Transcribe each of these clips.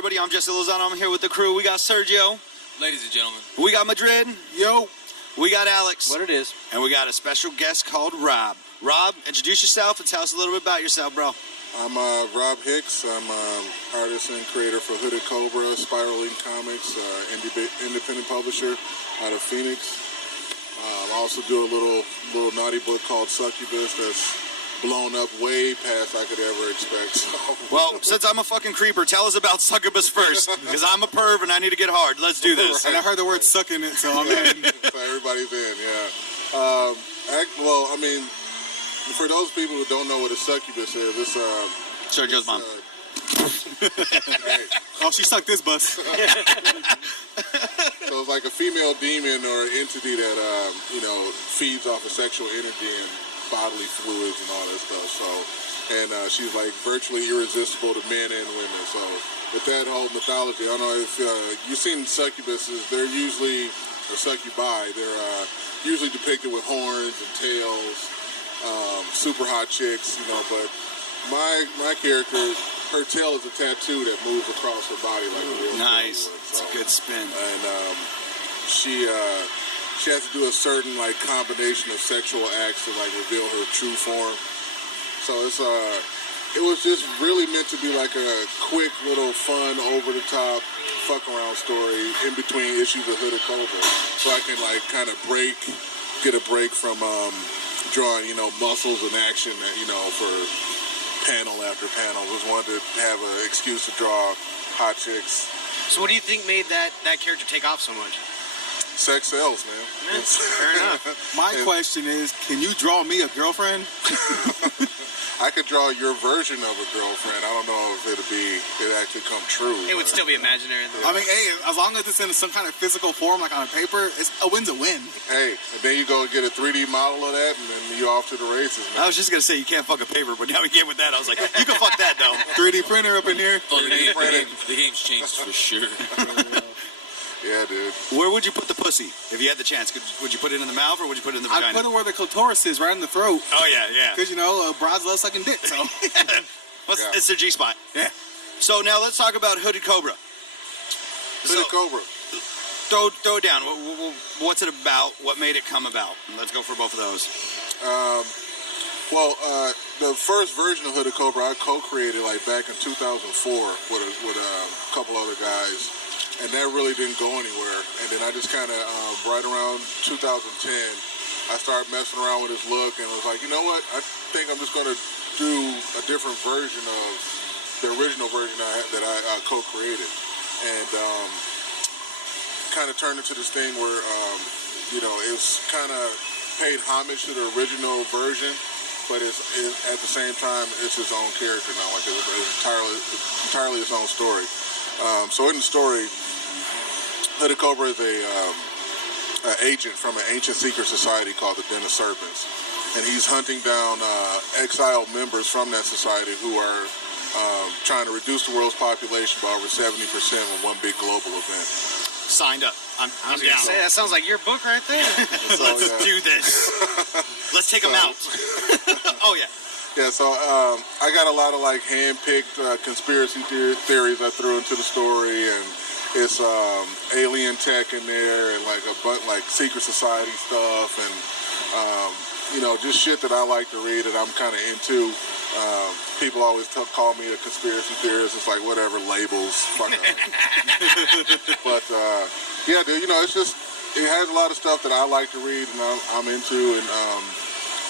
everybody? I'm Jesse Lozano. I'm here with the crew. We got Sergio. Ladies and gentlemen. We got Madrid. Yo. We got Alex. What it is. And we got a special guest called Rob. Rob, introduce yourself and tell us a little bit about yourself, bro. I'm Rob Hicks. I'm artist and creator for Hooded Cobra, Spiraling Comics, independent publisher out of Phoenix. I also do a little naughty book called Succubus that's blown up way past I could ever expect. So. Well, since I'm a fucking creeper, tell us about Succubus first, because I'm a perv and I need to get hard. Let's do this. Right. And I heard the word suck in it, so I'm in. So everybody's in, yeah. Well, I mean, for those people who don't know what a succubus is, it's Sergio's mom. Hey. Oh, she sucked this bus. So it's like a female demon or entity that feeds off of sexual energy and bodily fluids and all that stuff. So, and she's like virtually irresistible to men and women. So, with that whole mythology, I don't know if you've seen succubuses. They're usually, or succubi, they're usually depicted with horns and tails, super hot chicks, But my character, her tail is a tattoo that moves across her body like a real nice. So, it's a good spin. And she has to do a certain combination of sexual acts to reveal her true form. So it was just really meant to be like a quick little fun, over the top, fuck around story in between issues of Hooded Cobra, so I can kind of get a break from drawing muscles and action for panel after panel. Just wanted to have an excuse to draw hot chicks. So what do you think made that character take off so much? Sex sells, man. Yeah, fair enough. My question is, can you draw me a girlfriend? I could draw your version of a girlfriend. I don't know if it'd actually come true. It would still be imaginary, though. I mean, hey, as long as it's in some kind of physical form, like on a paper, a win's a win. Hey, and then you go get a 3D model of that, and then you're off to the races, man. I was just going to say you can't fuck a paper, but now we get with that. I was like, you can fuck that, though. 3D printer up in here. Oh, the game's changed for sure. Yeah, dude. Where would you put the pussy if you had the chance? Would you put it in the mouth or would you put it in the vagina? I put it where the clitoris is, right in the throat. Oh, yeah. Because, broads love sucking dick, so. It's their G-spot. Yeah. So now let's talk about Hooded Cobra. Hooded Cobra. Throw it down. What's it about? What made it come about? Let's go for both of those. The first version of Hooded Cobra I co-created back in 2004 with a couple other guys. And that really didn't go anywhere. And then I just kind of, right around 2010, I started messing around with this look and was like, you know what? I think I'm just going to do a different version of the original version that I co-created. And kind of turned into this thing where, it's kind of paid homage to the original version, but it's at the same time, it's his own character now. It's entirely his own story. So in the story, Hooded Cobra is an agent from an ancient secret society called the Den of Serpents. And he's hunting down exiled members from that society who are trying to reduce the world's population by over 70% in one big global event. Signed up. I'm down. Say, that sounds like your book right there. Let's do this. Let's take them out. Oh, yeah. Yeah, so I got a lot of hand-picked conspiracy theories I threw into the story, and it's alien tech in there, and secret society stuff, and just shit that I like to read that I'm kind of into. People always call me a conspiracy theorist. It's like whatever, labels. Fuck But yeah, dude, it has a lot of stuff that I like to read and I'm into, and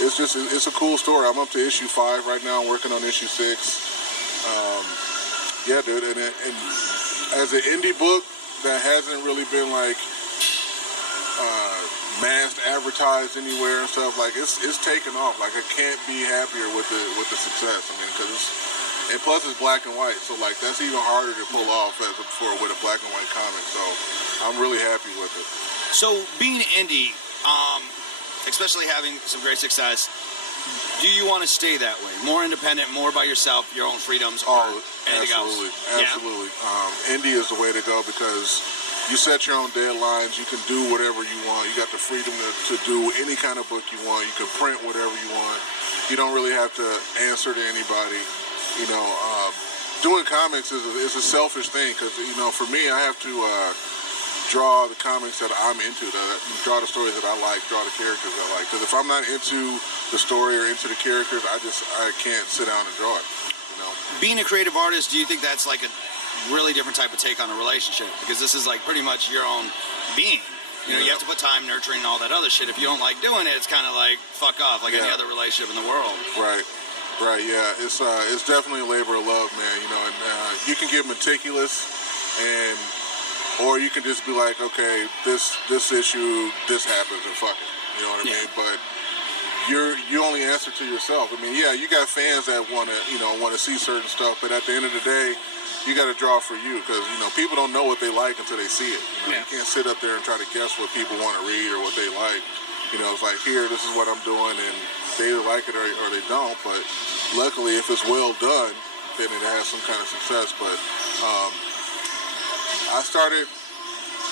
it's a cool story. I'm up to issue 5 right now. I'm working on issue 6. Yeah, dude, and as an indie book that hasn't really been mass advertised anywhere and stuff, it's taken off. I can't be happier with the success. I mean, and plus it's black and white, so that's even harder to pull off with a black and white comic. So I'm really happy with it. So being indie, especially having some great success, do you want to stay that way? More independent, more by yourself, your own freedoms, or anything absolutely, else? Absolutely. Yeah? Indie is the way to go because you set your own deadlines. You can do whatever you want. You got the freedom to do any kind of book you want. You can print whatever you want. You don't really have to answer to anybody. doing comics is a selfish thing because, you know, for me, I have to draw the comics that I'm into, draw the stories that I like, draw the characters I like. Because if I'm not into the story or into the characters, I can't sit down and draw it. You know. Being a creative artist, do you think that's like a really different type of take on a relationship? Because this is like pretty much your own being. You know, you have to put time, nurturing, and all that other shit. If you don't like doing it, it's kind of like fuck off, like any other relationship in the world. Right. Right, yeah, it's definitely a labor of love, man. You know, and you can get meticulous, or you can just be like, okay, this issue, this happens, and fuck it. You know what I mean? But you only answer to yourself. I mean, yeah, you got fans that want to see certain stuff, but at the end of the day, you got to draw for you because people don't know what they like until they see it. You can't sit up there and try to guess what people want to read or what they like. You know, it's like, here, this is what I'm doing, and they either like it or they don't. But luckily, if it's well done, then it has some kind of success. But I started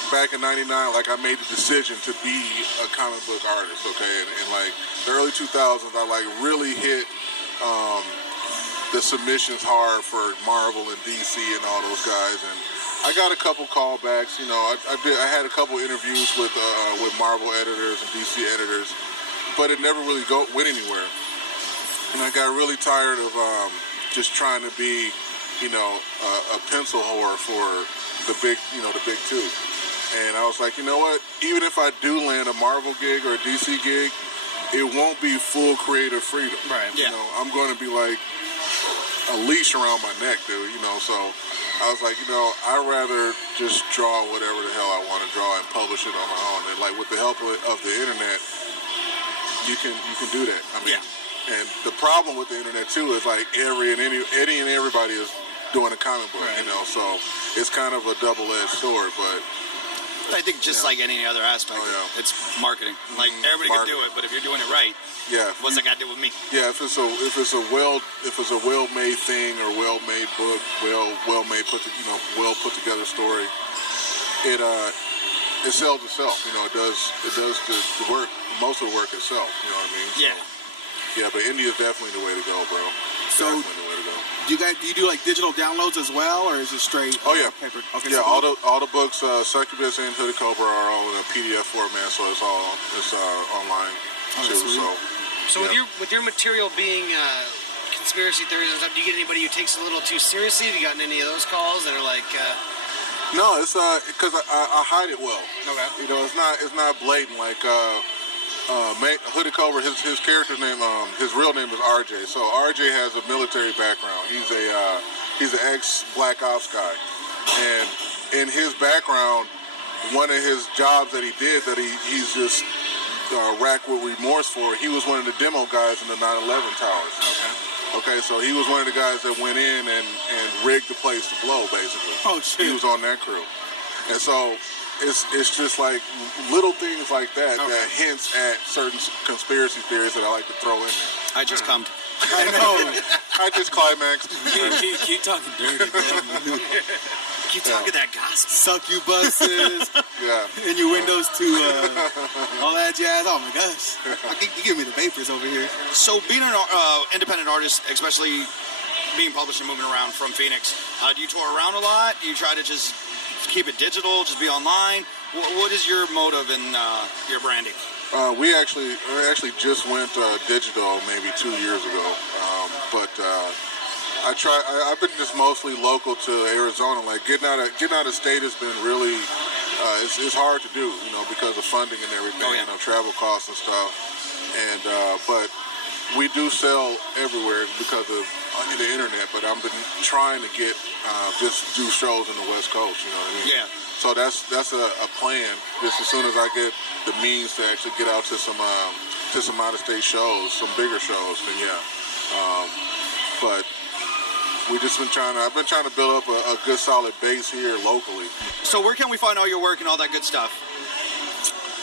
back in '99. Like, I made the decision to be a comic book artist. Okay, and like the early 2000s, I like really hit the submissions hard for Marvel and DC and all those guys, and I got a couple callbacks. You know, I had a couple interviews with Marvel editors and DC editors, but it never really went anywhere. And I got really tired of just trying to be, a pencil whore for the big two. And I was like, you know what? Even if I do land a Marvel gig or a DC gig, it won't be full creative freedom. Right. You know, I'm going to be like a leash around my neck, dude. You know, so I was like, I'd rather just draw whatever the hell I want to draw and publish it on my own. And like with the help of the internet, you can do that. I mean, and the problem with the internet too is like Eddie and everybody is doing a comic book, so it's kind of a double-edged sword. But I think just like any other aspect, it's marketing. Like everybody can do it, but if you're doing it right, what's that got to do with me? Yeah, if it's a well-made thing or well-made book, well-made well put together story, it sells itself. You know, it does the work, most of the work itself. You know what I mean? Yeah. Yeah, but India is definitely the way to go, bro. So, definitely the way to go. Do you do like digital downloads as well, or is it straight? Paper? Okay, yeah, so all the books, Succubus and Hooded Cobra are all in a PDF format, so it's online too. So with your material being conspiracy theories and stuff, do you get anybody who takes it a little too seriously? Have you gotten any of those calls that are like? No, it's because I hide it well. Okay. You know, it's not blatant like. Hooded Cobra, his character's name, his real name is RJ. So RJ has a military background. He's an ex-Black Ops guy, and in his background, one of his jobs that he did that he's just racked with remorse for. He was one of the demo guys in the 9/11 towers. Okay, so he was one of the guys that went in and rigged the place to blow, basically. Oh shit! He was on that crew, and so. It's just like little things like that that hints at certain conspiracy theories that I like to throw in there. I just cummed. I know. I just climaxed. Keep talking dirty, bro. Keep talking that gossip. Succubus's, Yeah. innuendos to all that jazz. Oh my gosh! You give me the vapors over here. So being an independent artist, especially being published and moving around from Phoenix, do you tour around a lot? Do you try to just keep it digital, just be online? What is your motive in your branding? We actually just went digital maybe 2 years ago, but I've been just mostly local to Arizona. Like getting out of state has been really it's hard to do, because of funding and everything, travel costs and stuff. And but we do sell everywhere because of the internet. But I've been trying to get just do shows in the West Coast. You know what I mean? Yeah. So that's a plan. Just as soon as I get the means to actually get out to some out-of-state shows, some bigger shows, then but I've been trying to build up a good solid base here locally. So where can we find all your work and all that good stuff?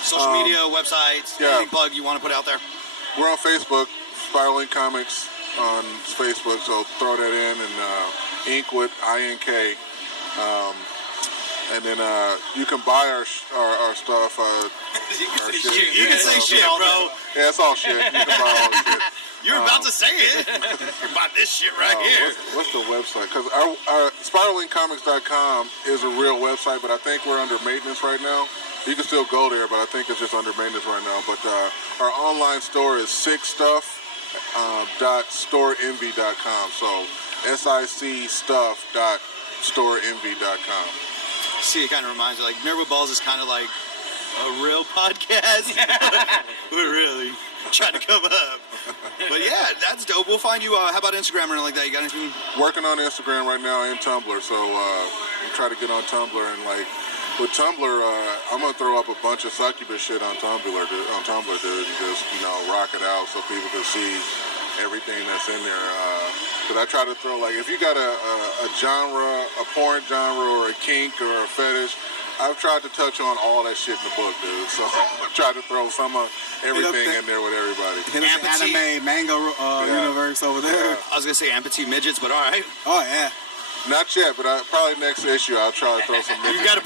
Social media, websites, anything plug you want to put out there? We're on Facebook, Spiraling Comics on Facebook, so throw that in, and Ink with INK. And then you can buy our stuff. You can say shit, bro. Yeah, it's all shit. You can buy all shit. You're about to say it. About this shit right here. What's the website? Because our SpiralingComics.com is a real website, but I think we're under maintenance right now. You can still go there, but I think it's just under maintenance right now. But our online store is sickstuff.storeenvy.com. So SICstuff.storeenvy.com. See, it kind of reminds me, like, Nerd with Balls is kind of like a real podcast. We're really trying to come up. But yeah, that's dope. We'll find you. How about Instagram or anything like that? You got anything? Working on Instagram right now and Tumblr. So we try to get on Tumblr, and like with Tumblr, I'm gonna throw up a bunch of succubus shit on Tumblr, dude, and just rock it out so people can see everything that's in there. Because I try to throw, like, if you got a genre, a porn genre, or a kink, or a fetish, I've tried to touch on all that shit in the book, dude. So I try to throw some of everything in there with everybody. Anime, manga universe over there. I was gonna say amputee midgets, but all right. Oh yeah. Not yet, but probably next issue I'll try to throw some. You gotta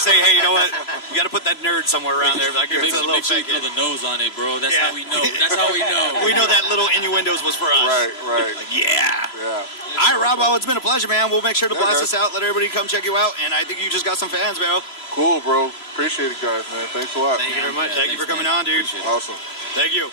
say, hey, you know what? You gotta put that nerd somewhere around there. Like, it's a little fake. Throw the nose on it, bro. That's how we know. That's how we know. We know that little innuendos was for us. Right. Like, yeah. Yeah. All right, Rob, it's been a pleasure, man. We'll make sure to blast this out, let everybody come check you out, and I think you just got some fans, man. Cool, bro. Appreciate it, guys, man. Thanks a lot. Thank you very much. Thank you for coming on, dude. Awesome. Thank you.